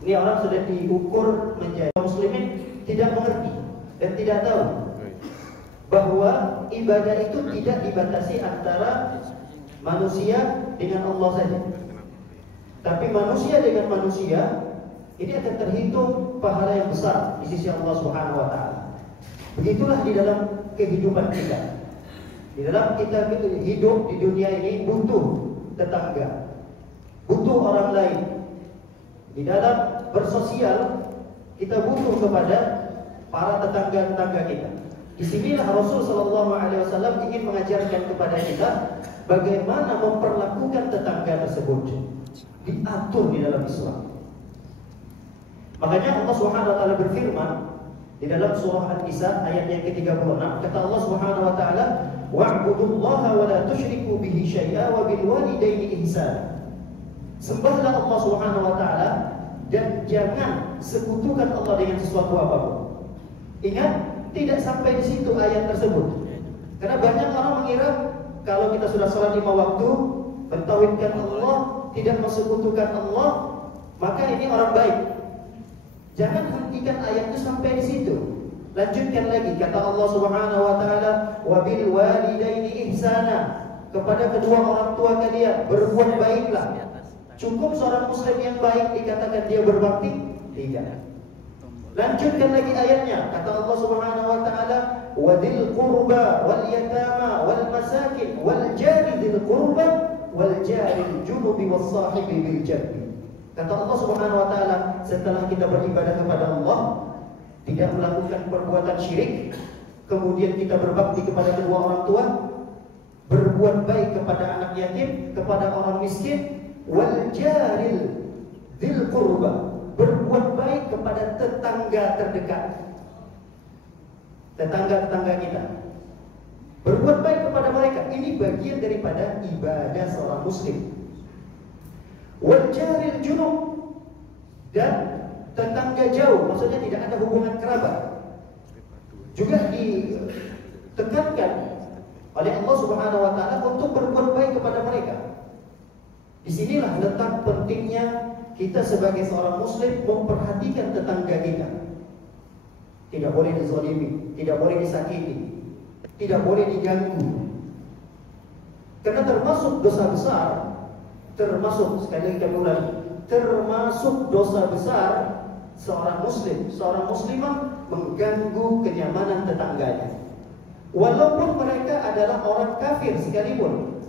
Ini orang sudah diukur menjadi muslimin, tidak mengerti dan tidak tahu bahwa ibadah itu tidak dibatasi antara manusia dengan Allah saja. Tapi manusia dengan manusia ini akan terhitung pahala yang besar di sisi Allah Subhanahu wa taala. Begitulah di dalam kehidupan kita. Di dalam kita hidup di dunia ini butuh tetangga, butuh orang lain. Di dalam bersosial kita butuh kepada para tetangga-tetangga kita. Disinilah Rasul Shallallahu Alaihi Wasallam ingin mengajarkan kepada kita bagaimana memperlakukan tetangga tersebut, diatur di dalam Islam. Makanya Allah Subhanahu Wa Taala berfirman di dalam surah An-Nisa ayat yang ke-36, kata Allah Subhanahu Wa Taala, wa'budullaha wa la tusyriku bihi syai'a wa bil walidaini ihsana. Sembahlah Allah Subhanahu Wa Taala dan jangan sekutukan Allah dengan sesuatu apapun. Ingat, tidak sampai di situ ayat tersebut. Karena banyak orang mengira kalau kita sudah sholat 5 waktu, mentauhidkan Allah, tidak mensekutukan Allah, maka ini orang baik. Jangan hentikan ayat itu sampai di situ. Lanjutkan lagi, kata Allah Subhanahu wa taala, "Wa bil walidaini ihsana." Kepada kedua orang tua kalian berbuat baiklah. Cukup seorang muslim yang baik dikatakan dia berbakti? Tidak. Lanjutkan lagi ayatnya, kata Allah Subhanahu wa taala, "Wa dzil qurba wal yatama wal masakin wal jari dzil qurba wal jaril junubi was sahibi bil janbi." Kata Allah Subhanahu wa taala, setelah kita beribadah kepada Allah, tidak melakukan perbuatan syirik, kemudian kita berbakti kepada kedua orang tua, berbuat baik kepada anak yatim, kepada orang miskin, wal jaril dzil qurba, berbuat baik kepada tetangga terdekat, tetangga-tetangga kita, berbuat baik kepada mereka. Ini bagian daripada ibadah seorang muslim. Wal jaril junub, dan tetangga jauh, maksudnya tidak ada hubungan kerabat, juga ditekankan oleh Allah Subhanahu wa taala untuk berbuat baik kepada mereka. Disinilah letak pentingnya kita sebagai seorang muslim memperhatikan tetangga kita. Tidak boleh dizalimi, tidak boleh disakiti, tidak boleh diganggu. Karena termasuk dosa besar, termasuk, sekali lagi kami ulangi, termasuk dosa besar seorang muslim, seorang muslimah mengganggu kenyamanan tetangganya. Walaupun mereka adalah orang kafir sekalipun,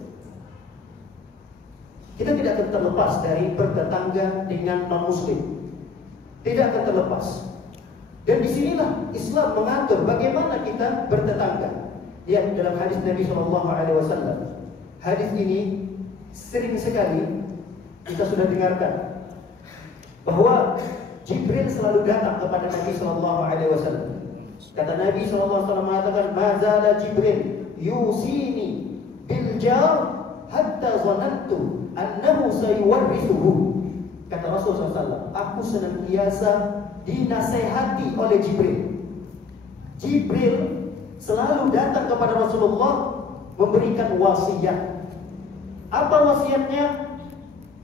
kita tidak akan terlepas dari bertetangga dengan non-muslim. Tidak akan terlepas. Dan disinilah Islam mengatur bagaimana kita bertetangga. Ya, dalam hadis Nabi SAW. Hadis ini sering sekali kita sudah dengarkan bahwa Jibril selalu datang kepada Nabi SAW. Kata Nabi SAW mengatakan, "Mazala Jibril yusini bil jar hatta zanantu annahu sayuwarrithuhu." Kata Rasulullah SAW, aku senantiasa dinasehati oleh Jibril. Jibril selalu datang kepada Rasulullah memberikan wasiat. Apa wasiatnya?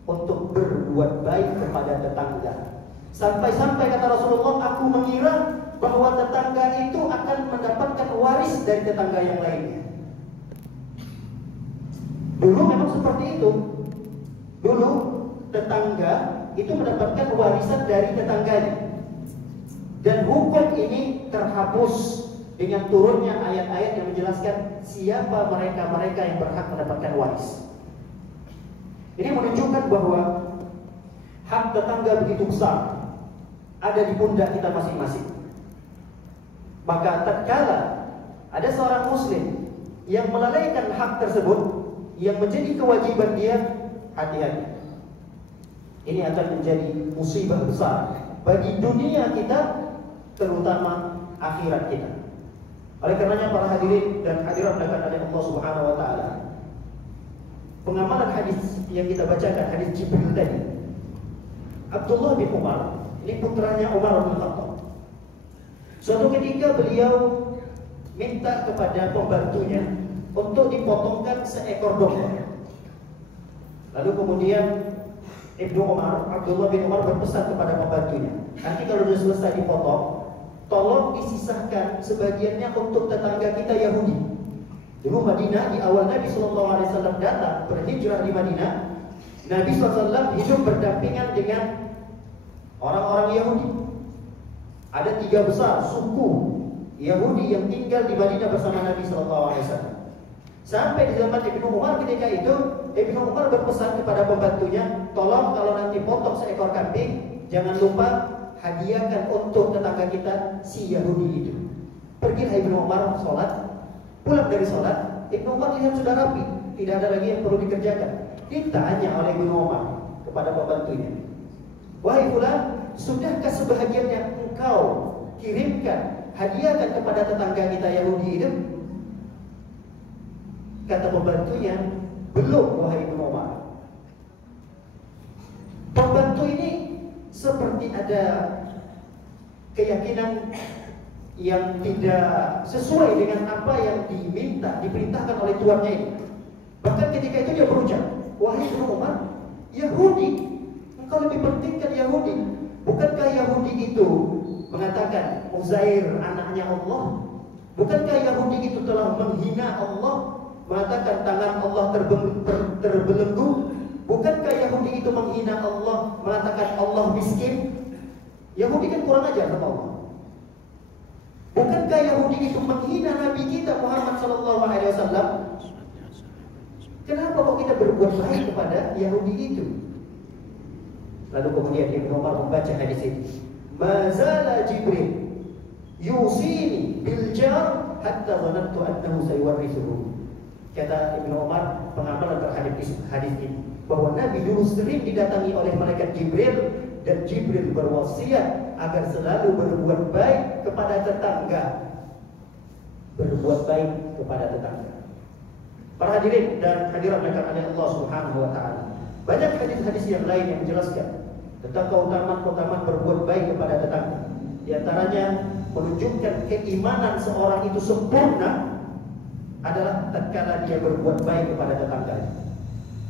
Untuk berbuat baik kepada tetangga. Sampai-sampai kata Rasulullah, aku mengira bahwa tetangga itu akan mendapatkan waris dari tetangga yang lainnya. Dulu memang seperti itu. Dulu tetangga itu mendapatkan warisan dari tetangganya. Dan hukum ini terhapus dengan turunnya ayat-ayat yang menjelaskan siapa mereka-mereka yang berhak mendapatkan waris. Ini menunjukkan bahwa hak tetangga begitu besar, ada di pundak kita masing-masing. Maka tatkala ada seorang muslim yang melalaikan hak tersebut, yang menjadi kewajiban dia, hati-hati. Ini akan menjadi musibah besar bagi dunia kita, terutama akhirat kita. Oleh karenanya para hadirin dan hadirat oleh Allah Subhanahu wa taala, pengamalan hadis yang kita bacakan, hadis Jibril tadi, Abdullah bin Umar, ini putranya Umar bin Khattab. Suatu ketika beliau minta kepada pembantunya untuk dipotongkan seekor domba. Lalu kemudian Abdullah bin Umar berpesan kepada pembantunya, nanti kalau sudah selesai dipotong, tolong disisahkan sebagiannya untuk tetangga kita Yahudi. Dulu Madinah di awal Nabi SAW datang berhijrah di Madinah, Nabi SAW hidup berdampingan dengan orang-orang Yahudi. Ada 3 besar suku Yahudi yang tinggal di Madinah bersama Nabi SAW. Sampai di zaman Ibnu Umar, ketika itu Ibnu Umar berpesan kepada pembantunya, tolong kalau nanti potong seekor kambing, jangan lupa hadiahkan untuk tetangga kita si Yahudi itu. Pergilah Ibnu Umar sholat, pulang dari sholat, Ibnu Umar lihat sudah rapi, tidak ada lagi yang perlu dikerjakan. Ditanya oleh Ibnu Umar kepada pembantunya, wahai fulan, sudahkah sebahagiannya engkau kirimkan, hadiahkan kepada tetangga kita Yahudi itu? Kata pembantunya, belum wahai Ibnu Umar. Pembantu ini seperti ada keyakinan yang tidak sesuai dengan apa yang diperintahkan oleh tuannya ini. Bahkan ketika itu dia berucap, wahai Ibnu Umar, Yahudi, engkau lebih pentingkan Yahudi. Bukankah Yahudi itu mengatakan Uzair anaknya Allah? Bukankah Yahudi itu telah menghina Allah, mengatakan tangan Allah terbelenggu? Bukankah Yahudi itu menghina Allah, mengatakan Allah miskin? Yahudi kan kurang ajar sama Allah. Bukankah Yahudi itu menghina Nabi kita Muhammad SAW? Kenapa kok kita berbuat baik kepada Yahudi itu? Lalu kemudian Ibnu Umar membaca hadis ini. Mazala Jibril yusini bil jar hatta dhanantu annahu sayuwarrithuhu. Kata Ibnu Umar, pengamalan terhadap hadis ini, bahwa Nabi dulu sering didatangi oleh malaikat Jibril, dan Jibril berwasiat agar selalu berbuat baik kepada tetangga. Berbuat baik kepada tetangga. Para hadirin dan hadirat oleh Allah Subhanahu wa taala. Banyak hadis-hadis yang lain yang menjelaskan tentang keutamaan berbuat baik kepada tetangga. Di antaranya menunjukkan keimanan seorang itu sempurna adalah tatkala dia berbuat baik kepada tetangganya.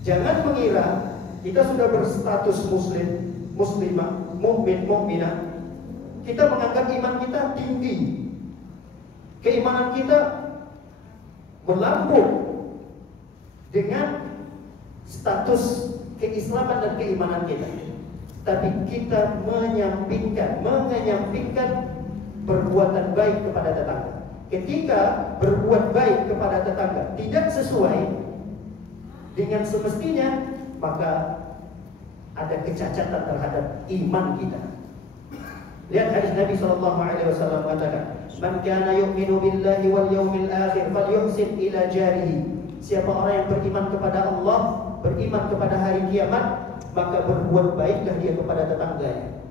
Jangan mengira kita sudah berstatus muslim, muslimah, mukmin, mukminah, kita menganggap iman kita tinggi, keimanan kita melambung dengan status keislaman dan keimanan kita. Tapi kita menyampingkan perbuatan baik kepada tetangga. Ketika berbuat baik kepada tetangga tidak sesuai dengan semestinya, maka ada kecacatan terhadap iman kita. Lihat hadis Nabi SAW mengatakan, "Man kana yu'minu billahi wal yawmil akhir falyuhsin ila jarihi." Siapa orang yang beriman kepada Allah, beriman kepada hari kiamat, maka berbuat baiklah dia kepada tetangganya.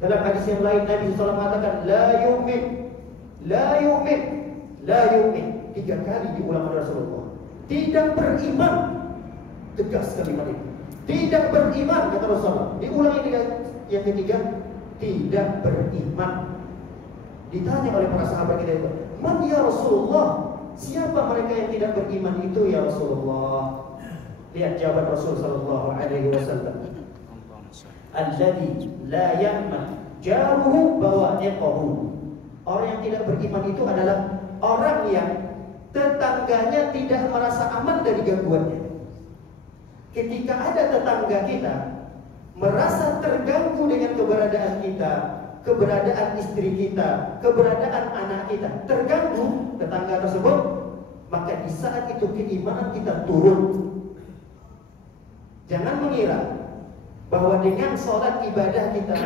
Dalam hadis yang lain Nabi SAW mengatakan, "La yu'min, la yu'min, la yu'min." 3 kali diulang oleh Rasulullah. Tidak beriman. Tegas kalimat itu. Tidak beriman, kata Rasulullah. Diulangi yang ketiga, tidak beriman. Ditanya oleh para sahabat kita itu, "Man ya Rasulullah? Siapa mereka yang tidak beriman itu ya Rasulullah?" Lihat jawaban Rasul sallallahu alaihi wasallam. Alladzi la ya'man jaruhu bawa'iqahu. Orang yang tidak beriman itu adalah orang yang tetangganya tidak merasa aman dari gangguannya. Ketika ada tetangga kita merasa terganggu dengan keberadaan kita, keberadaan istri kita, keberadaan anak kita, terganggu tetangga tersebut, maka di saat itu keimanan kita turun. Jangan mengira bahwa dengan sholat ibadah kita,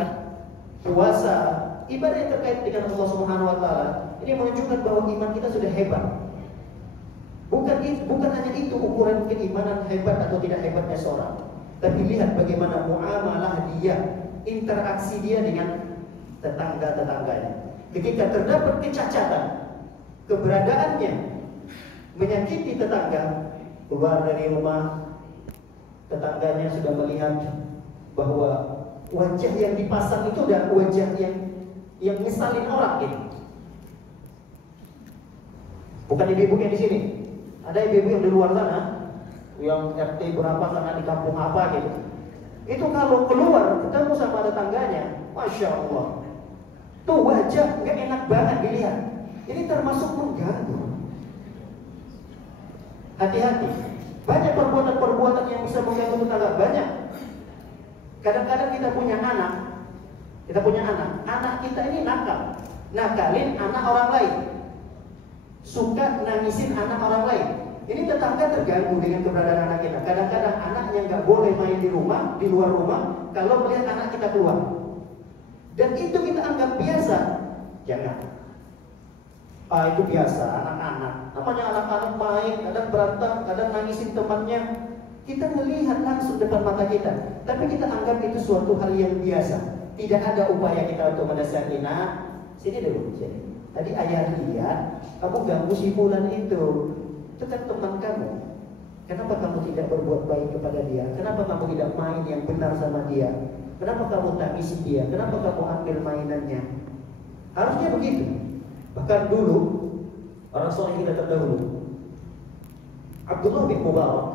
puasa, ibadah yang terkait dengan Allah Subhanahu wa taala, ini menunjukkan bahwa iman kita sudah hebat. Bukan hanya itu ukuran keimanan hebat atau tidak hebatnya seorang. Tapi lihat bagaimana muamalah dia, interaksi dia dengan tetangga-tetangganya. Ketika terdapat kecacatan, keberadaannya menyakiti tetangga, keluar dari rumah, tetangganya sudah melihat bahwa wajah yang dipasang itu adalah wajah yang ngesalin orang gitu. Bukan ibu-ibu yang di sini. Ada ibu-ibu yang di luar sana, yang RT berapa sana di kampung apa gitu. Itu kalau keluar ketemu sama tetangganya, Masya Allah, tuh wajah nggak enak banget dilihat. Ini termasuk mengganggu. Hati-hati. Banyak perbuatan-perbuatan yang bisa mengganggu tetangga. Banyak. Kadang-kadang kita punya anak. Anak kita ini nakal. Nakalin anak orang lain. Suka nangisin anak orang lain. Ini tetangga terganggu dengan keberadaan anak kita. Kadang-kadang anaknya nggak boleh main di rumah, di luar rumah, kalau melihat anak kita keluar. Dan itu kita anggap biasa. Jangan. Itu biasa, anak-anak. Namanya anak-anak main, kadang berantem, kadang nangisin temannya. Kita melihat langsung depan mata kita. Tapi kita anggap itu suatu hal yang biasa. Tidak ada upaya kita untuk mendasari. Nah, sini dulu, sini. Tadi ayah lihat, kamu ganggu si fulan itu. Itu kan teman kamu. Kenapa kamu tidak berbuat baik kepada dia? Kenapa kamu tidak main yang benar sama dia? Kenapa kamu tangisi dia? Kenapa kamu ambil mainannya? Harusnya begitu. Bahkan dulu orang soleh kita terdahulu, Abdullah bin Mubarak,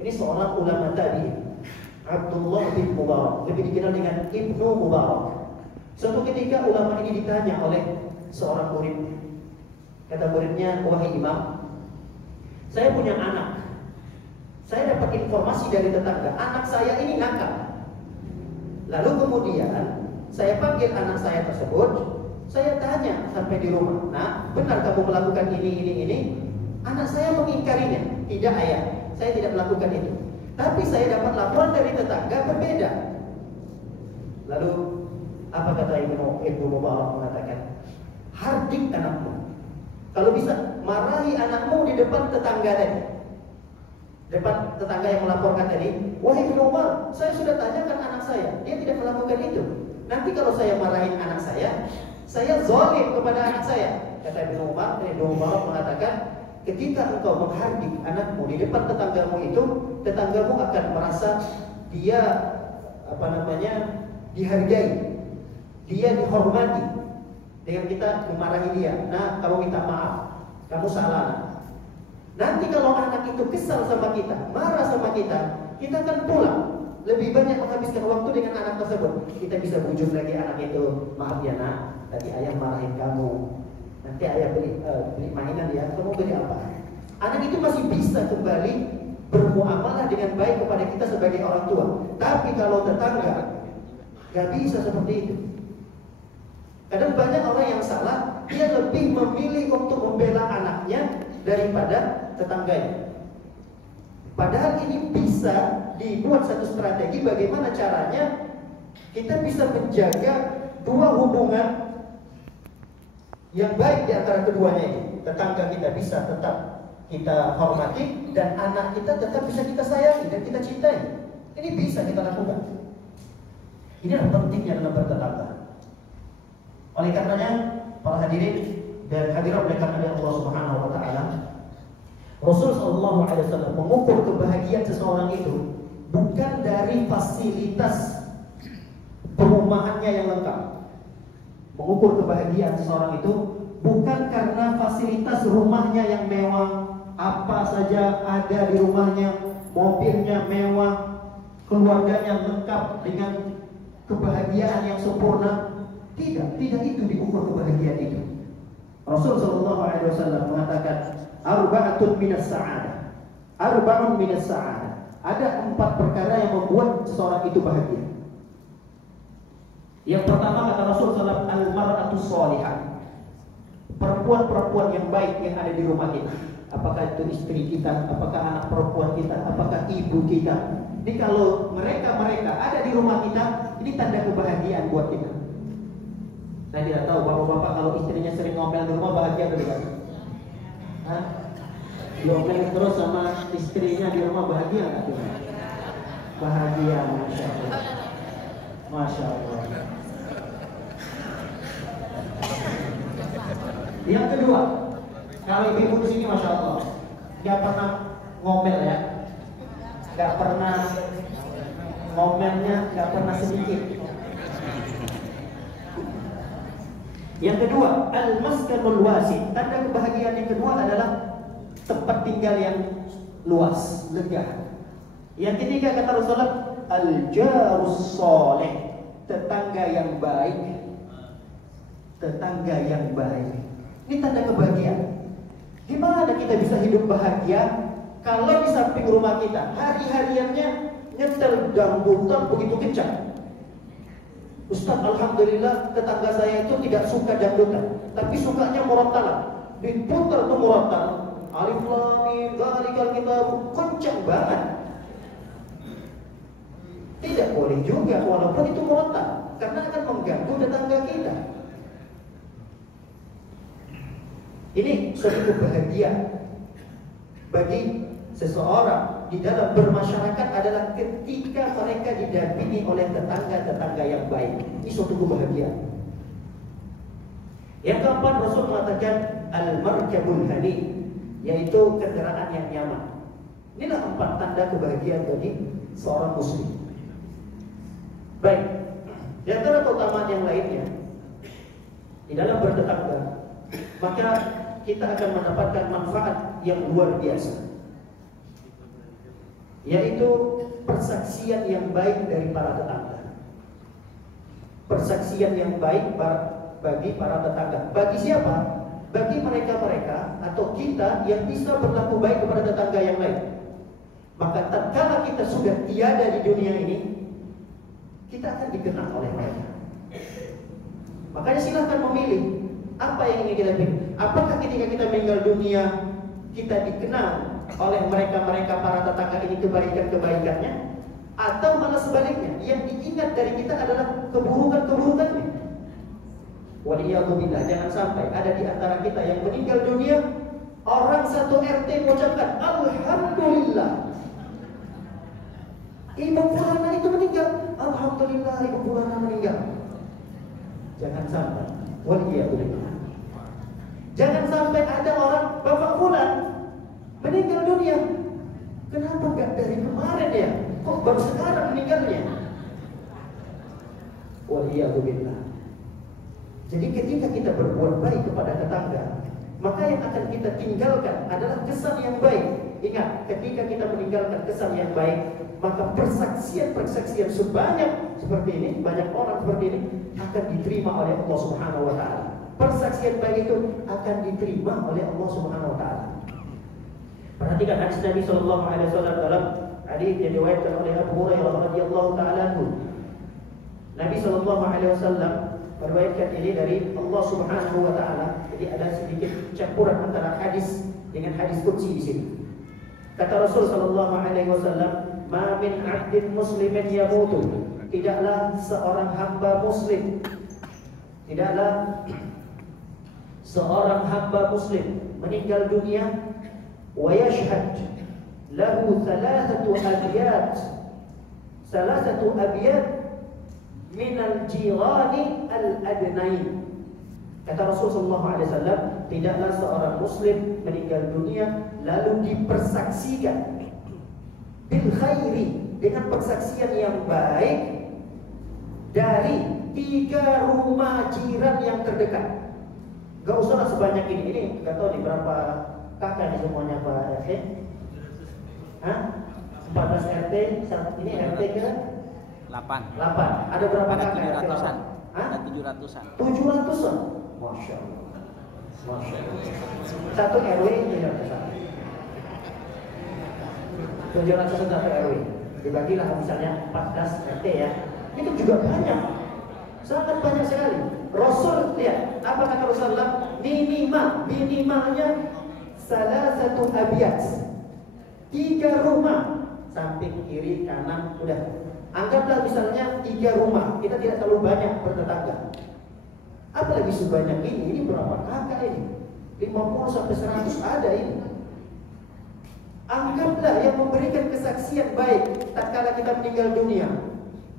ini seorang ulama tabi'in. Abdullah bin Mubarak, lebih dikenal dengan Ibnu Mubarak. Suatu ketika ulama ini ditanya oleh seorang murid. Kata muridnya, wahai imam, saya punya anak. Saya dapat informasi dari tetangga, anak saya ini nakal. Lalu kemudian saya panggil anak saya tersebut, saya tanya sampai di rumah, nah benar kamu melakukan ini? Anak saya mengingkarinya. Tidak ayah, saya tidak melakukan itu. Tapi saya dapat laporan dari tetangga berbeda. Lalu apa kata Ibnu Mubarak mengatakan, hardik anakmu. Kalau bisa, marahi anakmu di depan tetangga tadi. Depan tetangga yang melaporkan tadi, wahai Ibnu Umar, saya sudah tanyakan anak saya, dia tidak melakukan itu. Nanti kalau saya marahin anak saya zalim kepada anak saya. Kata Ibnu Umar mengatakan, ketika engkau menghardik anakmu di depan tetanggamu itu, tetanggamu akan merasa dia dihargai, dia dihormati. Dengan kita memarahi dia, nah kamu minta maaf, kamu salah. Nanti kalau anak itu kesal sama kita, marah sama kita akan pulang. Lebih banyak menghabiskan waktu dengan anak tersebut. Kita bisa bujuk lagi anak itu, maaf ya nak, tadi ayah marahin kamu. Nanti ayah beli mainan ya, kamu beli apa? Anak itu masih bisa kembali bermuamalah dengan baik kepada kita sebagai orang tua. Tapi kalau tetangga, gak bisa seperti itu. Kadang banyak orang yang salah, dia lebih memilih untuk membela anaknya daripada tetangganya. Padahal ini bisa dibuat satu strategi bagaimana caranya kita bisa menjaga dua hubungan yang baik di antara keduanya ini. Tetangga kita bisa tetap kita hormati dan anak kita tetap bisa kita sayangi dan kita cintai. Ini bisa kita lakukan. Ini adalah pentingnya dalam bertetangga. Oleh karenanya, para hadirin dan hadirat oleh Allah Subhanahu wa taala, Rasul sallallahu alaihi wasallam mengukur kebahagiaan seseorang itu bukan dari fasilitas perumahannya yang lengkap. Mengukur kebahagiaan seseorang itu bukan karena fasilitas rumahnya yang mewah, apa saja ada di rumahnya, mobilnya mewah, keluarganya lengkap dengan kebahagiaan yang sempurna. Tidak itu diukur kebahagiaan itu. Rasul sallallahu alaihi wasallam mengatakan, arba'atun minas sa'adah. Arba'un minas sa'adah. Ada 4 perkara yang membuat seseorang itu bahagia. Yang pertama kata Rasul sallallahu alaihi wasallam, al-mar'atus shalihah. Perempuan-perempuan yang baik yang ada di rumah kita. Apakah itu istri kita, apakah anak perempuan kita, apakah ibu kita. Ini kalau mereka ada di rumah kita, ini tanda kebahagiaan buat kita. Saya tidak tahu bapak-bapak kalau istrinya sering ngomel di rumah bahagia atau tidak? Ngomel terus sama istrinya di rumah bahagia nggak? Bahagia, masya Allah. Masya Allah. Yang kedua, kalau ibu di sini masya Allah, nggak pernah ngomel ya, nggak pernah ngomelnya, nggak pernah sedikit. Yang kedua, al-maskanul wasi. Tanda kebahagiaan yang kedua adalah tempat tinggal yang luas, lega. Yang ketiga kata Rasulullah, al-jarus soleh, tetangga yang baik. Tetangga yang baik. Ini tanda kebahagiaan. Gimana kita bisa hidup bahagia kalau di samping rumah kita hari-hariannya nyetel dangdutan begitu kencang? Ustaz, alhamdulillah tetangga saya itu tidak suka dangdutan, tapi sukanya murattal. Diputar tuh murattal. Alif lam mim dzalikal kitab, kencang banget. Tidak boleh juga walaupun itu murattal, karena akan mengganggu tetangga kita. Ini suatu kebahagiaan bagi seseorang di dalam bermasyarakat adalah ketika mereka didampingi oleh tetangga-tetangga yang baik. Ini suatu kebahagiaan. Yang keempat, Rasul mengatakan al-markabul hani, yaitu kendaraan yang nyaman. Inilah 4 tanda kebahagiaan bagi seorang muslim. Baik, di antara keutamaan yang lainnya di dalam bertetangga, maka kita akan mendapatkan manfaat yang luar biasa, yaitu persaksian yang baik dari para tetangga. Persaksian yang baik bagi para tetangga. Bagi siapa? Bagi mereka-mereka atau kita yang bisa berlaku baik kepada tetangga yang lain. Maka tatkala kita sudah tiada di dunia ini, kita akan dikenal oleh mereka. Makanya silahkan memilih apa yang ingin kita pilih. Apakah ketika kita meninggal dunia kita dikenal oleh mereka-mereka para tetangga ini kebaikan-kebaikannya, atau malah sebaliknya, yang diingat dari kita adalah keburukan-keburukannya. Waliyahumillah, jangan sampai ada di antara kita yang meninggal dunia, orang satu RT mengucapkan alhamdulillah, ibu fulana itu meninggal, alhamdulillah ibu fulana meninggal. Jangan sampai. Waliyahumillah. Jangan sampai ada orang bapak fulan meninggal dunia. Kenapa enggak dari kemarin ya? Kok baru sekarang meninggalnya? Waliyahumillah. Jadi ketika kita berbuat baik kepada tetangga, maka yang akan kita tinggalkan adalah kesan yang baik. Ingat, ketika kita meninggalkan kesan yang baik, maka persaksian-persaksian sebanyak seperti ini, banyak orang seperti ini akan diterima oleh Allah Subhanahu wa taala. Persaksian baik itu akan diterima oleh Allah Subhanahu wa taala. Perhatikan hadis Nabi sallallahu alaihi wasallam dalam hadis yang diriwayatkan oleh Abu Hurairah radhiyallahu taala anhu. Nabi sallallahu alaihi wasallam meriwayatkan ini dari Allah Subhanahu wa taala. Jadi ada sedikit campuran antara hadis dengan hadis qudsi di sini. Kata Rasul sallallahu alaihi wasallam, "Ma min 'abdin muslimin yamutu." Tidaklah seorang hamba muslim, tidaklah seorang hamba muslim meninggal dunia wa yashhad lahu thalathatu abyad min al-jirani al-adnain. Kata Rasul sallallahu alaihi wasallam, tidaklah seorang muslim meninggal dunia lalu dipersaksikan bil khairi, dengan persaksian yang baik dari 3 rumah jiran yang terdekat. Gak usahlah sebanyak ini. Ini gak tahu nih berapa kakak nih semuanya Pak RT. Hah? 14 RT, ini RT ke 8. Ada berapa kakak? 700-an. Hah? Ada 700-an. 700-an. Masya Allah. Masya Allah. Satu RW 700-an. 700-an satu RW. Dibagilah misalnya 14 RT ya. Itu juga banyak. Sangat banyak sekali. Rasul lihat apa kata Rasulullah, minimalnya salah satu abyad, 3 rumah, samping kiri kanan, udah. Anggaplah misalnya 3 rumah, kita tidak terlalu banyak bertetangga. Apalagi sebanyak ini berapa kakak ini? 50 sampai 100 ada ini. Anggaplah yang memberikan kesaksian baik tatkala kita meninggal dunia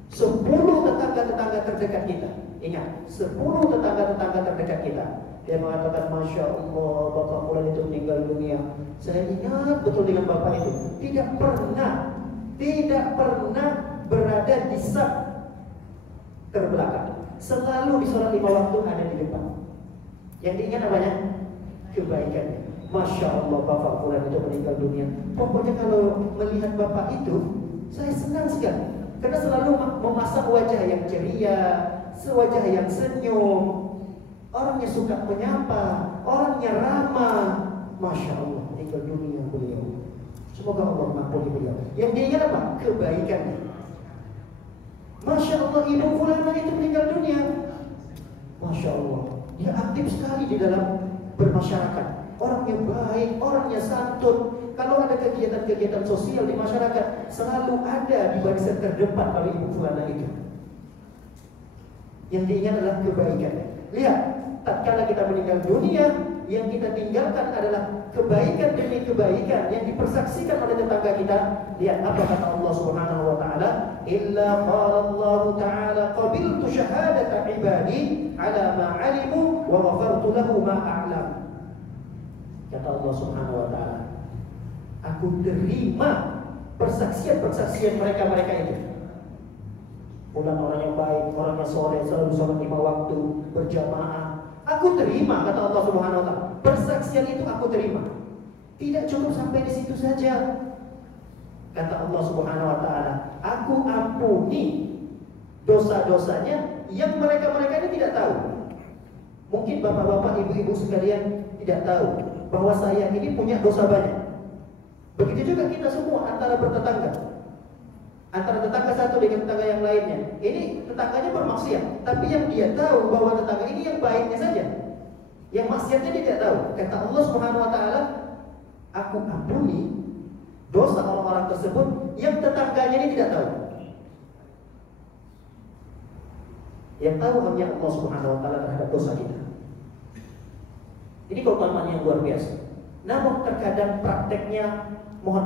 10 tetangga-tetangga terdekat kita. Ingat, 10 tetangga-tetangga terdekat kita. Dia mengatakan, Masya Allah, bapak fulan itu meninggal dunia. Saya ingat betul dengan bapak itu. Tidak pernah berada di saf terbelakang. Selalu di sholat 5 waktu ada di depan. Yang diingat apanya? Kebaikannya. Masya Allah, bapak fulan itu meninggal dunia. Pokoknya kalau melihat bapak itu, saya senang sekali. Karena selalu memasang wajah yang ceria, wajah yang senyum, orangnya suka menyapa, orangnya ramah. Masya Allah, tinggal dunia beliau. Semoga Allah mengampuni beliau. Yang dia ingat apa? Kebaikannya. Masya Allah, ibu fulana itu meninggal dunia. Masya Allah, dia aktif sekali di dalam bermasyarakat. Orangnya baik, orangnya santun. Kalau ada kegiatan-kegiatan sosial di masyarakat, selalu ada di barisan terdepan kalau ibu fulana itu. Yang diingat adalah kebaikannya. Lihat, tatkala kita meninggal dunia, yang kita tinggalkan adalah kebaikan demi kebaikan yang dipersaksikan oleh tetangga kita. Lihat apa kata Allah Subhanahu wa taala, "Illa qala Allah taala qabiltu syahadata ibadi ala ma 'alimu wa ghafartu lahu ma a'lam." Kata Allah Subhanahu wa taala, aku terima persaksian-persaksian mereka-mereka itu. Bukan orang yang baik, orang yang soleh, selalu sholat 5 waktu, berjamaah. Aku terima, kata Allah Subhanahu wa taala. Persaksian itu aku terima. Tidak cukup sampai di situ saja. Kata Allah Subhanahu wa taala, aku ampuni dosa-dosanya yang mereka-mereka ini tidak tahu. Mungkin bapak-bapak, ibu-ibu sekalian tidak tahu bahwa saya ini punya dosa banyak. Begitu juga kita semua antara bertetangga, antara tetangga satu dengan tetangga yang lainnya. Ini tetangganya bermaksiat, tapi yang dia tahu bahwa tetangga ini yang baiknya saja, yang maksiatnya dia tidak tahu. Kata Allah Subhanahu wa taala, aku ampuni dosa orang-orang tersebut yang tetangganya ini tidak tahu. Yang tahu hanya Allah Subhanahu wa taala terhadap dosa kita. Ini keutamaan yang luar biasa. Namun terkadang prakteknya mohon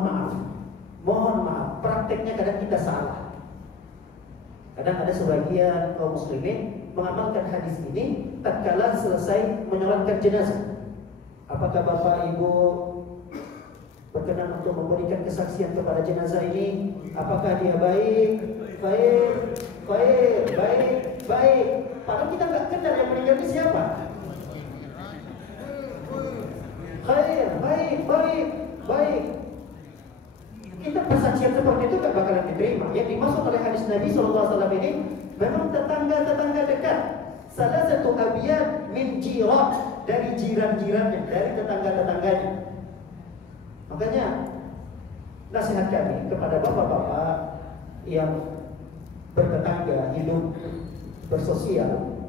maaf, prakteknya kadang kita salah. Kadang ada sebagian kaum muslimin mengamalkan hadis ini tatkala selesai menyolatkan jenazah. Apakah Bapak Ibu berkenan untuk memberikan kesaksian kepada jenazah ini? Apakah dia baik? Baik. Padahal kita nggak kenal yang meninggal ini siapa. Baik. Kita persaksian seperti itu gak bakalan diterima. Yang dimaksud oleh hadis Nabi SAW ini memang tetangga-tetangga dekat. Salah satu abiyat min jirat, dari jiran-jirannya, dari tetangga-tetangganya. Makanya nasihat kami kepada bapak-bapak yang bertetangga, hidup bersosial,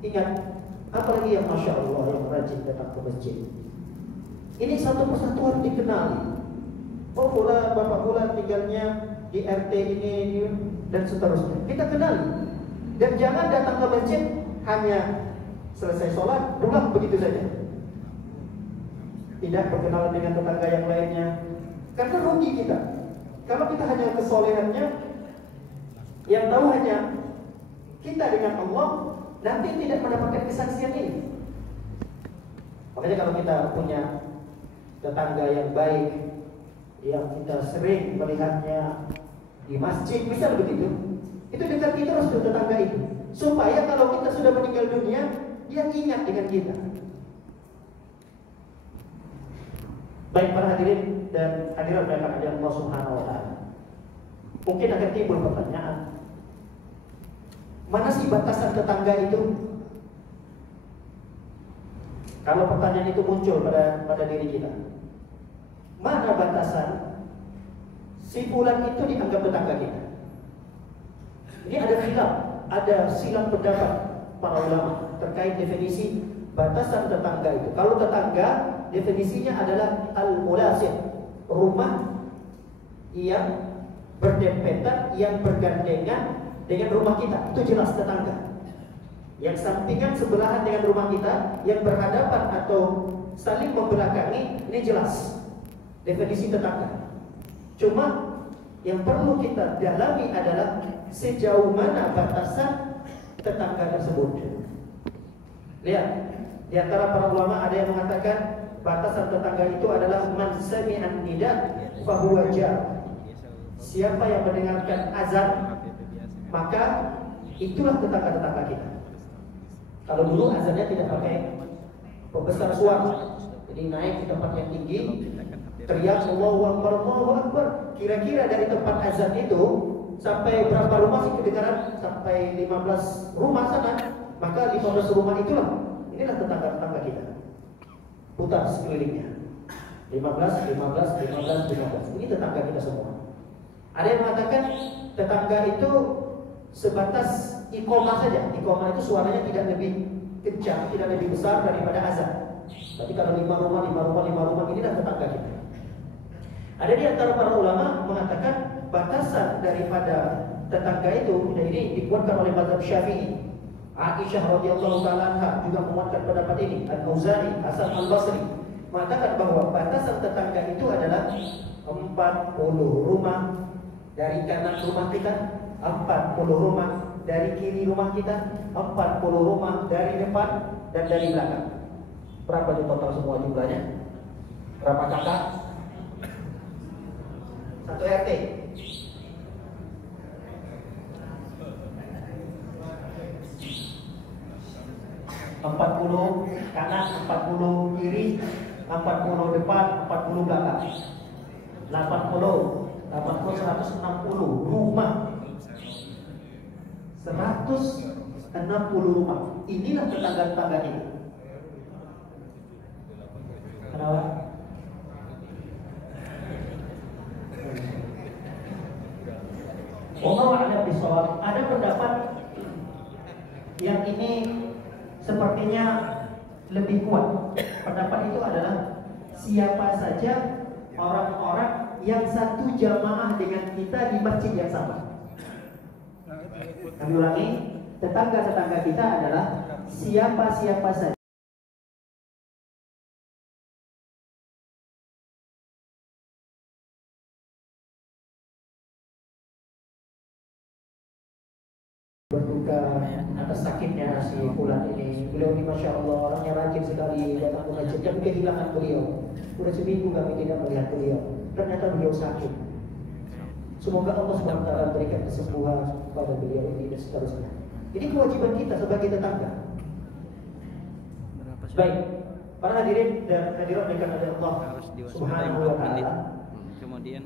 ingat, apalagi yang Masya Allah yang rajin datang ke masjid. Ini satu persatu harus dikenali. Oh, bapak fulan tinggalnya di RT ini dan seterusnya. Kita kenali. Dan jangan datang ke masjid hanya selesai sholat pulang begitu saja. Tidak berkenalan dengan tetangga yang lainnya. Karena rugi kita. Kalau kita hanya kesolehannya, yang tahu hanya kita dengan Allah, nanti tidak mendapatkan kesaksian ini. Makanya kalau kita punya tetangga yang baik, yang kita sering melihatnya di masjid, misal begitu, itu dekat kita harus tetangga itu, supaya kalau kita sudah meninggal dunia, dia ingat dengan kita. Baik para hadirin dan hadirat yang ada Allah Subhanahu wa taala. Mungkin akan timbul pertanyaan, mana sih batasan tetangga itu? Kalau pertanyaan itu muncul pada diri kita, mana batasan si fulan itu dianggap tetangga kita? Ini ada khilaf, ada silang pendapat para ulama terkait definisi batasan tetangga itu. Kalau tetangga definisinya adalah al-mulasih, rumah yang berdempetan, yang bergandengan dengan rumah kita, itu jelas tetangga. Yang sampingan sebelahan dengan rumah kita, yang berhadapan atau saling membelakangi, ini jelas definisi tetangga. Cuma yang perlu kita dalami adalah sejauh mana batasan tetangga tersebut. Lihat, di antara para ulama ada yang mengatakan batasan tetangga itu adalah man sami'an nida fahuwa jar. Siapa yang mendengarkan azan, maka itulah tetangga-tetangga kita. Kalau dulu azannya tidak pakai pembesar suara, jadi naik ke tempat yang tinggi, teriak Allahu Akbar, Allahu Akbar. Kira-kira dari tempat azan itu sampai berapa rumah sih kedengaran? Sampai 15 rumah sana. Maka 15 rumah inilah tetangga-tetangga kita. Putar sekelilingnya. 15. Ini tetangga kita semua. Ada yang mengatakan tetangga itu sebatas iqamah saja. Iqamah itu suaranya tidak lebih kencang, tidak lebih besar daripada azan. Tapi kalau 5 rumah inilah tetangga kita. Ada di antara para ulama mengatakan batasan daripada tetangga itu, ini dikuatkan oleh mazhab Syafi'i. Aisyah radhiyallahu taala anha juga menguatkan pendapat ini. Al-Auza'i, Hasan Al-Basri mengatakan bahwa batasan tetangga itu adalah 40 rumah dari kanan rumah kita, 40 rumah dari kiri rumah kita, 40 rumah dari depan dan dari belakang. Berapa di total semua jumlahnya? Berapa kakak? Satu RT. Empat puluh kanan, 40 kiri, 40 depan, 40 belakang. 80, 160 rumah. 160 rumah. Inilah tetangga-tetangga kita. Kenapa? Ada pendapat yang ini sepertinya lebih kuat. Pendapat itu adalah siapa saja orang-orang yang satu jamaah dengan kita di masjid yang sama. Kami ulangi, tetangga-tetangga kita adalah siapa-siapa saja berduka atas sakitnya si Fulan ini. Beliau ini Masya Allah orangnya rajin sekali datang ke masjid, tapi kehilangan beliau. Sudah seminggu kami tidak melihat beliau. Ternyata beliau sakit. Semoga Allah SWT berikan kesembuhan kepada beliau ini dan seterusnya. Ini kewajiban kita sebagai tetangga. Baik, para hadirin dan hadirat yang oleh Allah Subhanahu wa taala. Kemudian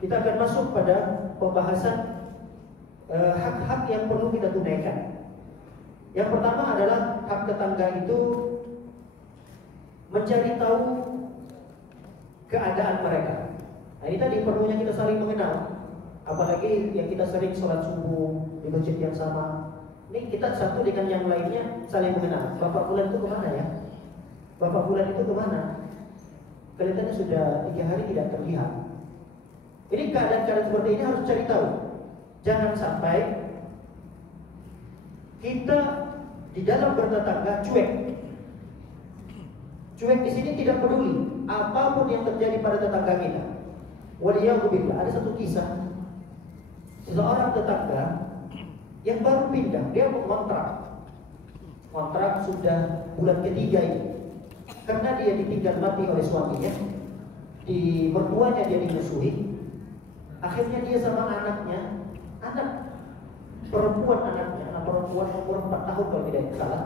kita akan masuk pada pembahasan hak-hak yang perlu kita tunaikan. Yang pertama adalah hak tetangga itu mencari tahu keadaan mereka. Nah, ini tadi perlunya kita saling mengenal. Apalagi yang kita sering sholat subuh di masjid yang sama. Ini kita satu dengan yang lainnya saling mengenal. Bapak Fulan itu kemana ya? Bapak Fulan itu kemana? Kelihatannya sudah 3 hari tidak terlihat. Ini keadaan-keadaan seperti ini harus cari tahu. Jangan sampai kita di dalam bertetangga cuek. Cuek di sini tidak peduli apapun yang terjadi pada tetangga kita. Waliyahulillah, ada satu kisah seseorang tetangga yang baru pindah, dia kontrak sudah bulan ketiga ini. Karena dia ditinggal mati oleh suaminya, di mertuanya dia dimusuhi. Akhirnya dia sama anaknya, anak perempuan umur 4 tahun kalau tidak salah,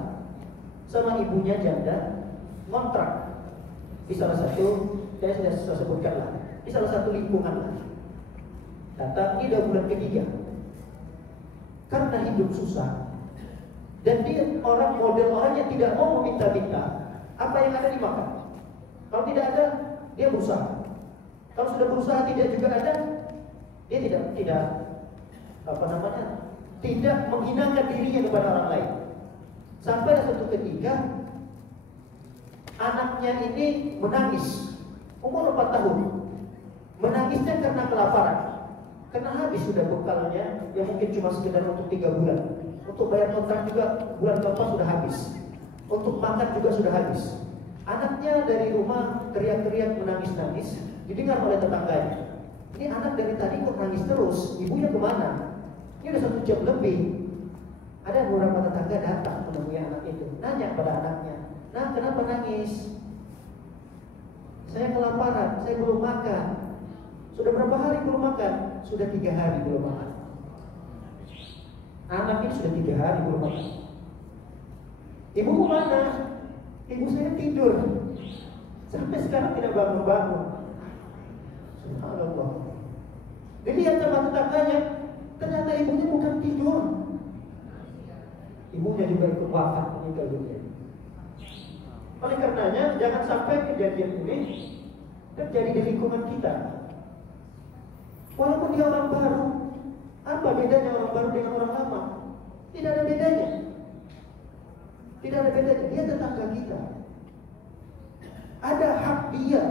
sama ibunya janda kontrak di salah satu, saya sudah sebutkan lah, di salah satu lingkungan lah. Datang ini udah bulan ketiga, karena hidup susah dan dia model orang yang tidak mau meminta-minta, apa yang ada dimakan. Kalau tidak ada, dia berusaha. Kalau sudah berusaha tidak juga ada, dia tidak tidak menghinakan dirinya kepada orang lain. Sampai satu ketika anaknya ini menangis, umur 4 tahun. Menangisnya karena kelaparan, karena habis sudah bekalnya, yang mungkin cuma sekedar untuk 3 bulan. Untuk bayar kontrak juga bulan keempat sudah habis. Untuk makan juga sudah habis. Anaknya dari rumah teriak-teriak menangis-nangis, didengar oleh tetangganya. Ini anak dari tadi kok nangis terus, ibunya kemana? Ini udah 1 jam lebih. Ada beberapa tetangga datang menemui anak itu, nanya pada anaknya, "Nah, kenapa nangis?" "Saya kelaparan, saya belum makan." "Sudah berapa hari belum makan?" "Sudah 3 hari belum makan." Anak ini sudah 3 hari belum makan. "Ibu kemana?" "Ibu saya tidur, sampai sekarang tidak bangun-bangun." Subhanallah. Dilihat sama tetangganya ibunya juga ikut wafat, meninggal dunia. Oleh karenanya jangan sampai kejadian ini terjadi di lingkungan kita. Walaupun dia orang baru, apa bedanya orang baru dengan orang lama? Tidak ada bedanya. Tidak ada bedanya. Dia tetangga kita. Ada hak dia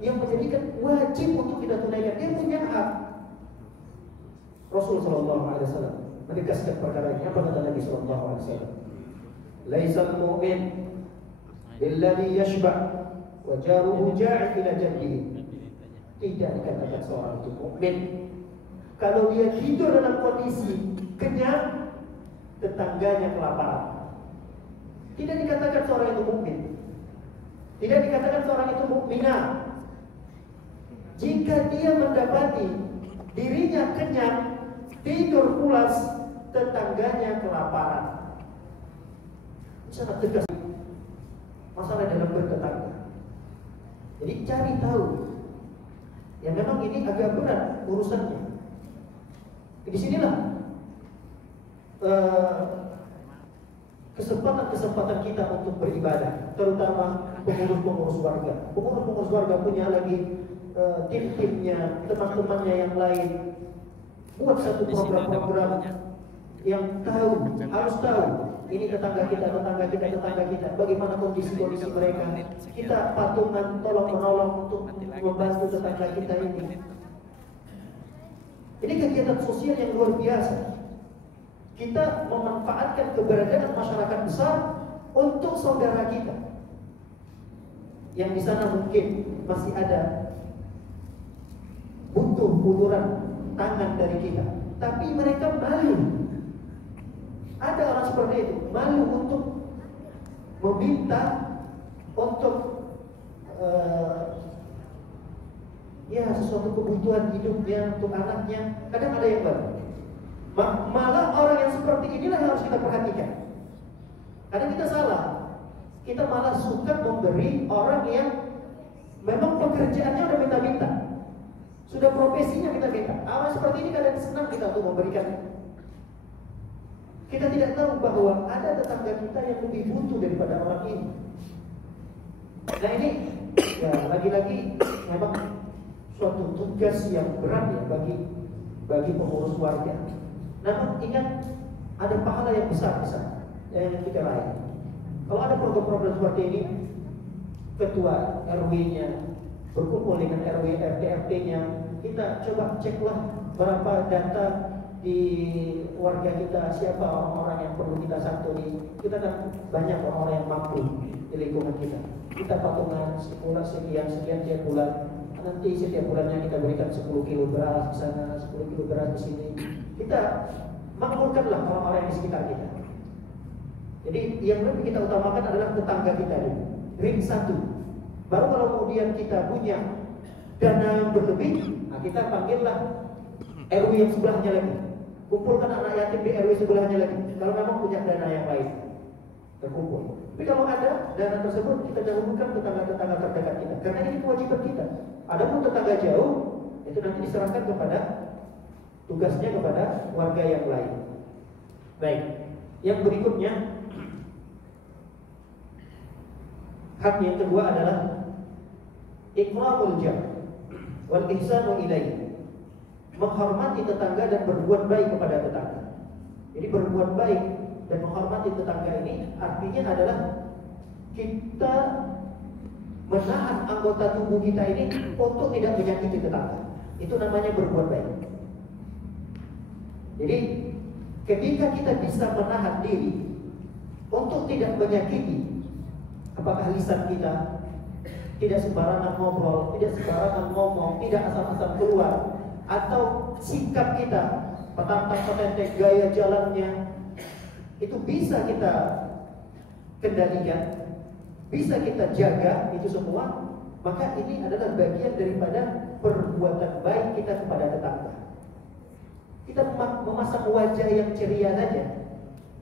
yang menjadikan wajib untuk kita tunaikan. Dia punya hak. Rasul sallallahu alaihi wasallam menegaskan perkara ini. Apa kata Nabi sallallahu alaihi wasallam? Laisal mu'min billadhi yashba' wa jaruhu ja'i ila janbihi. Tidak dikatakan seorang itu mukmin kalau dia tidur dalam kondisi kenyang, tetangganya kelaparan. Tidak dikatakan seorang itu mukmin. Tidak dikatakan seorang itu mukminah jika dia mendapati dirinya kenyang, tidur pulas, tetangganya kelaparan. Sangat tegas masalah dalam bertetangga. Jadi cari tahu. Ya memang ini agak berat urusannya. Di sinilah kesempatan kita untuk beribadah, terutama pengurus-pengurus warga. Pengurus-pengurus warga punya lagi tim-timnya, teman-temannya yang lain. Buat satu program-program yang harus tahu ini tetangga kita, bagaimana kondisi mereka. Kita patungan tolong menolong untuk membantu tetangga kita ini. Ini kegiatan sosial yang luar biasa. Kita memanfaatkan keberadaan masyarakat besar untuk saudara kita yang di sana mungkin masih ada butuh uluran tangan dari kita, tapi mereka malu. Ada orang seperti itu, malu untuk meminta untuk sesuatu kebutuhan hidupnya untuk anaknya. Kadang ada yang baru. Malah orang yang seperti inilah yang harus kita perhatikan. Kadang kita salah. Kita malah suka memberi orang yang memang pekerjaannya udah minta-minta, sudah profesinya minta-minta. Orang seperti ini kadang senang kita untuk memberikan. Kita tidak tahu bahwa ada tetangga kita yang lebih butuh daripada orang ini. Nah ini ya lagi-lagi memang suatu tugas yang berat ya bagi pengurus warga. Namun ingat ada pahala yang besar yang kita raih. Kalau ada program-program seperti ini, ketua RW-nya berkumpul dengan RW RT-RT-nya, kita coba ceklah berapa data di warga kita, siapa orang-orang yang perlu kita santuni. Kita kan banyak orang-orang yang mampu di lingkungan kita. Kita patungan sekian tiap bulan. Nanti setiap bulannya kita berikan 10 kilo beras di sana, 10 kilo beras di sini. Kita makmurkanlah orang-orang yang di sekitar kita. Jadi yang lebih kita utamakan adalah tetangga kita ini, ring satu. Baru kalau kemudian kita punya dana yang berlebih, nah kita panggillah RW yang sebelahnya lagi. Kumpulkan anak yatim di RW sebelahnya lagi. Kalau memang punya dana yang lain, terkumpul. Tapi kalau ada dana tersebut, kita dahulukan tetangga-tetangga terdekat kita, karena ini kewajiban kita. Adapun tetangga jauh, itu nanti diserahkan kepada tugasnya kepada warga yang lain. Baik, yang berikutnya, hak yang kedua adalah ikramul jar wal ihsanu ilaihi. Menghormati tetangga dan berbuat baik kepada tetangga. Jadi berbuat baik dan menghormati tetangga ini artinya adalah kita menahan anggota tubuh kita ini untuk tidak menyakiti tetangga. Itu namanya berbuat baik. Jadi ketika kita bisa menahan diri untuk tidak menyakiti, apakah lisan kita tidak sembarangan ngobrol, tidak sembarangan ngomong, tidak asal-asal keluar, atau sikap kita, petantang-petenteng gaya jalannya, itu bisa kita kendalikan, bisa kita jaga, itu semua. Maka ini adalah bagian daripada perbuatan baik kita kepada tetangga. Kita memasang wajah yang ceria saja,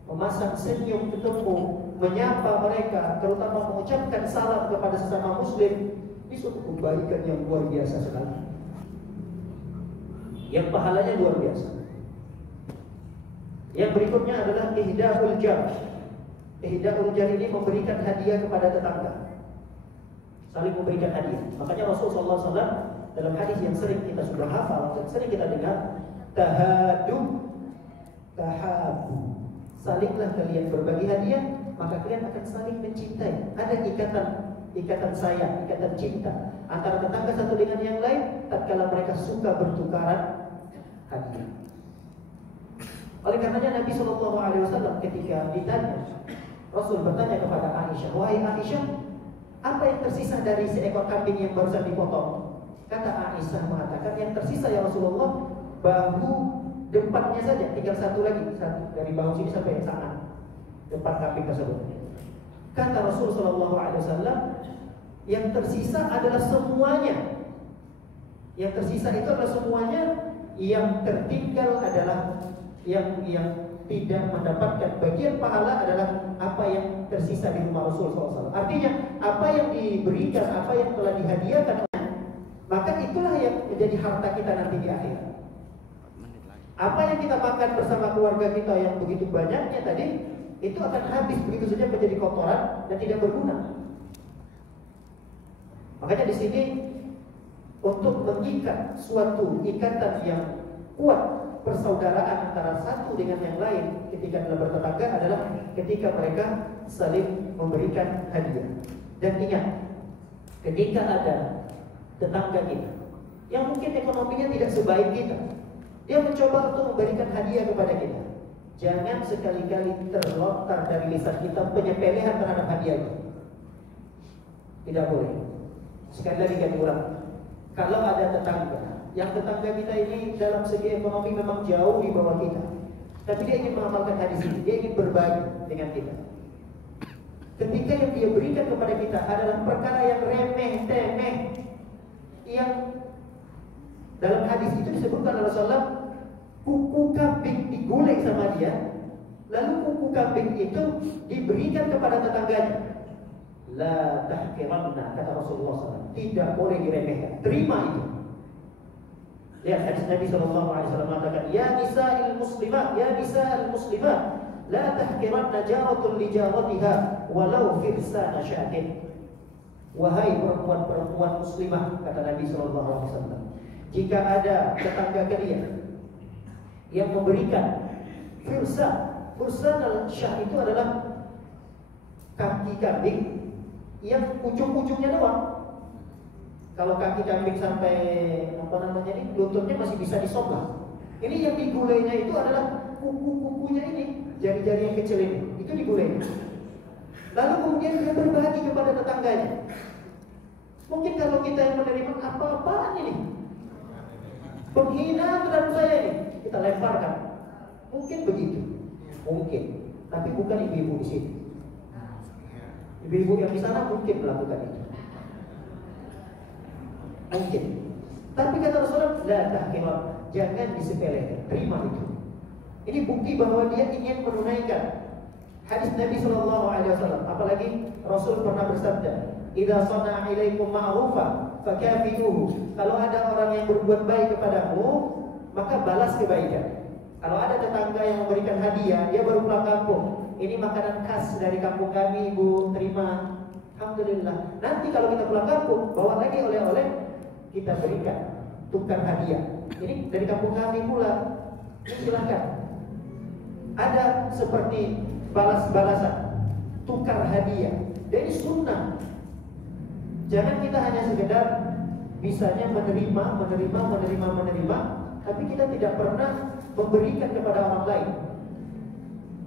memasang senyum ketemu, menyapa mereka, terutama mengucapkan salam kepada sesama muslim, ini suatu kebaikan yang luar biasa sekali, yang pahalanya luar biasa. Yang berikutnya adalah ihdaul jar. Ihdaul jar ini memberikan hadiah kepada tetangga. Saling memberikan hadiah. Makanya Rasulullah SAW dalam hadis yang sering kita sudah hafal dan sering kita dengar, tahadu tahabu. Salinglah kalian berbagi hadiah, maka kalian akan saling mencintai. Ada ikatan sayang, ikatan cinta antara tetangga satu dengan yang lain tatkala mereka suka bertukaran hadiah. Oleh karenanya Nabi SAW ketika ditanya, Rasul bertanya kepada Aisyah, wahai Aisyah, apa yang tersisa dari seekor kambing yang barusan dipotong? Kata Aisyah mengatakan, yang tersisa ya Rasulullah, bahu depannya saja, tinggal satu lagi, dari bahu sini sampai sana, depan kambing tersebut. Kata Rasul SAW, yang tersisa adalah semuanya. Yang tersisa itu adalah semuanya. Yang tertinggal adalah yang tidak mendapatkan bagian pahala adalah apa yang tersisa di rumah Rasul SAW. Artinya apa yang diberikan, apa yang telah dihadiahkan, maka itulah yang menjadi harta kita nanti di akhirat. Apa yang kita makan bersama keluarga kita yang begitu banyaknya tadi, itu akan habis begitu saja menjadi kotoran dan tidak berguna. Makanya di sini untuk mengikat suatu ikatan yang kuat, persaudaraan antara satu dengan yang lain ketika dalam bertetangga adalah ketika mereka saling memberikan hadiah. Dan ingat, ketika ada tetangga kita yang mungkin ekonominya tidak sebaik kita, dia mencoba untuk memberikan hadiah kepada kita, jangan sekali-kali terlontar dari lisan kita penyepelehan terhadap hadiah itu. Tidak boleh. Sekali lagi kami ulang, kalau ada tetangga yang tetangga kita ini dalam segi ekonomi memang jauh di bawah kita, tapi dia ingin mengamalkan hadis ini, dia ingin berbagi dengan kita. Ketika yang dia berikan kepada kita adalah perkara yang remeh-temeh, yang dalam hadis itu disebutkan oleh Rasulullah, kuku kambing digulai sama dia, lalu kuku kambing itu diberikan kepada tetangganya. La tahqiranna, kata Rasulullah SAW, tidak boleh diremehkan, terima itu. Lihat hadis Nabi SAW mengatakan, ya nisa'il muslimat, ya nisa'il muslimat, la tahqiranna jaratun li jaratiha walau firsana syatin. Wahai perempuan-perempuan muslimah, kata Nabi SAW, jika ada tetangga kalian yang memberikan firsan al-syah itu adalah kaki kambing yang ujung-ujungnya doang. Kalau kaki kambing sampai lututnya masih bisa disobah. Ini yang digulainya itu adalah kuku-kukunya ini, jari-jari yang kecil ini, itu digulai. Lalu kemudian dia berbagi kepada tetangganya. Mungkin kalau kita yang menerima, apa-apaan ini? Penghinaan terhadap saya ini, kita lemparkan. Mungkin begitu, mungkin. Tapi bukan ibu-ibu di sini. Ibu-ibu yang di sana mungkin melakukan itu. Mungkin. Tapi kata Rasulullah, la tahqiran, jangan disepelekan, terima itu. Ini bukti bahwa dia ingin menunaikan hadis Nabi SAW. Apalagi Rasul pernah bersabda, idza sana'a ilaikum ma'rufa fakafi'uhu. Kalau ada orang yang berbuat baik kepadamu, maka balas kebaikan. Kalau ada tetangga yang memberikan hadiah, dia baru pulang kampung, ini makanan khas dari kampung kami, Ibu, terima. Alhamdulillah. Nanti kalau kita pulang kampung, bawa lagi oleh-oleh, kita berikan, tukar hadiah. Ini dari kampung kami pula, silakan. Ada seperti balas-balasan, tukar hadiah. Jadi sunnah. Jangan kita hanya sekedar bisanya menerima, tapi kita tidak pernah memberikan kepada orang lain.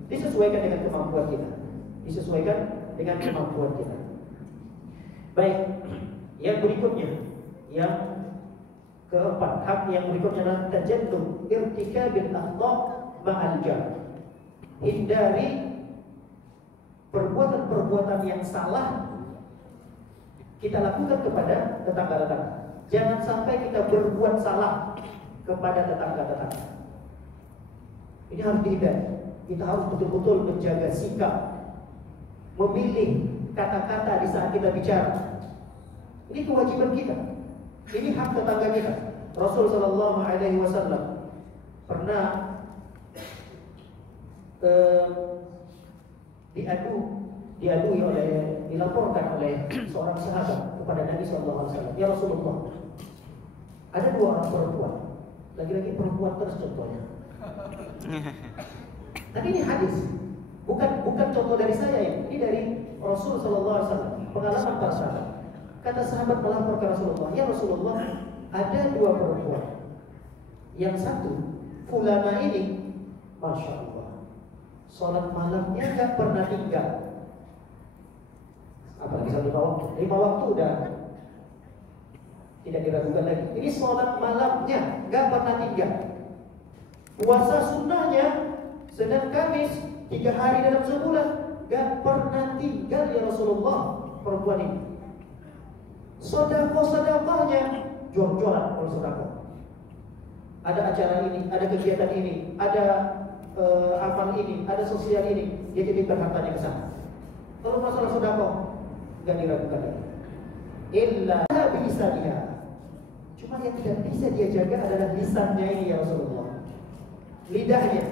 Disesuaikan dengan kemampuan kita. Disesuaikan dengan kemampuan kita. Baik, yang berikutnya, yang keempat, hak yang berikutnya adalah tajannub irtikabil akhlaq ma'al jar. Hindari perbuatan-perbuatan yang salah kita lakukan kepada tetangga-tetangga. Jangan sampai kita berbuat salah kepada tetangga-tetangga. Ini harus dihindari. Kita harus betul-betul menjaga sikap, memilih kata-kata di saat kita bicara. Ini kewajiban kita. Ini hak tetangga kita. Rasul SAW pernah dilaporkan oleh seorang sahabat kepada Nabi SAW. Ya Rasulullah, ada 2 orang perempuan, laki-laki perempuan terus contohnya. Tapi ini hadis, bukan contoh dari saya ini dari Rasul SAW, pengalaman para sahabat. Kata sahabat melapor ke Rasulullah, ya Rasulullah, ada 2 perempuan. Yang satu, fulana ini, Masya Allah, sholat malamnya gak pernah tinggal. Apalagi 5 waktu. 5 waktu udah tidak diragukan lagi. Ini sholat malamnya gak pernah tinggal. Puasa sunnahnya Senin Kamis 3 hari dalam sebulan gak pernah tinggal ya Rasulullah perempuan ini. Sedekah-sedekahnya jor-joran kalau sedekah. Ada acara ini, ada kegiatan ini, ada amal ini, ada sosial ini, dia titipkan hartanya ke sana. Kalau masalah sedekah enggak diragukan lagi. Illa bilisaniha. Cuma yang tidak bisa dia jaga adalah lisannya ini ya Rasulullah. Lidahnya.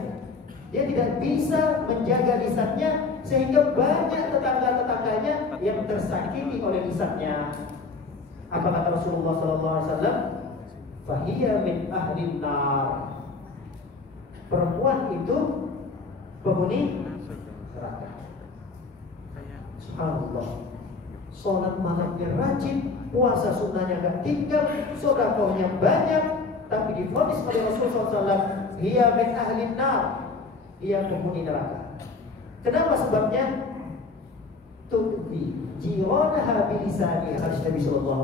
Dia tidak bisa menjaga lisannya sehingga banyak tetangga-tetangganya yang tersakiti oleh lisannya. Apa kata Rasulullah SAW? Fahiyya min ahlin nar. Perempuan itu penghuni neraka. Subhanallah. Sholat malamnya rajin, puasa sunnahnya gak tinggal, sedekahnya banyak, tapi divonis oleh Rasulullah SAW, hiya min ahlin nar. Dia penghuni neraka. Kenapa sebabnya? Tu'ti jiranaha bilisani. Hadis Nabi sallallahu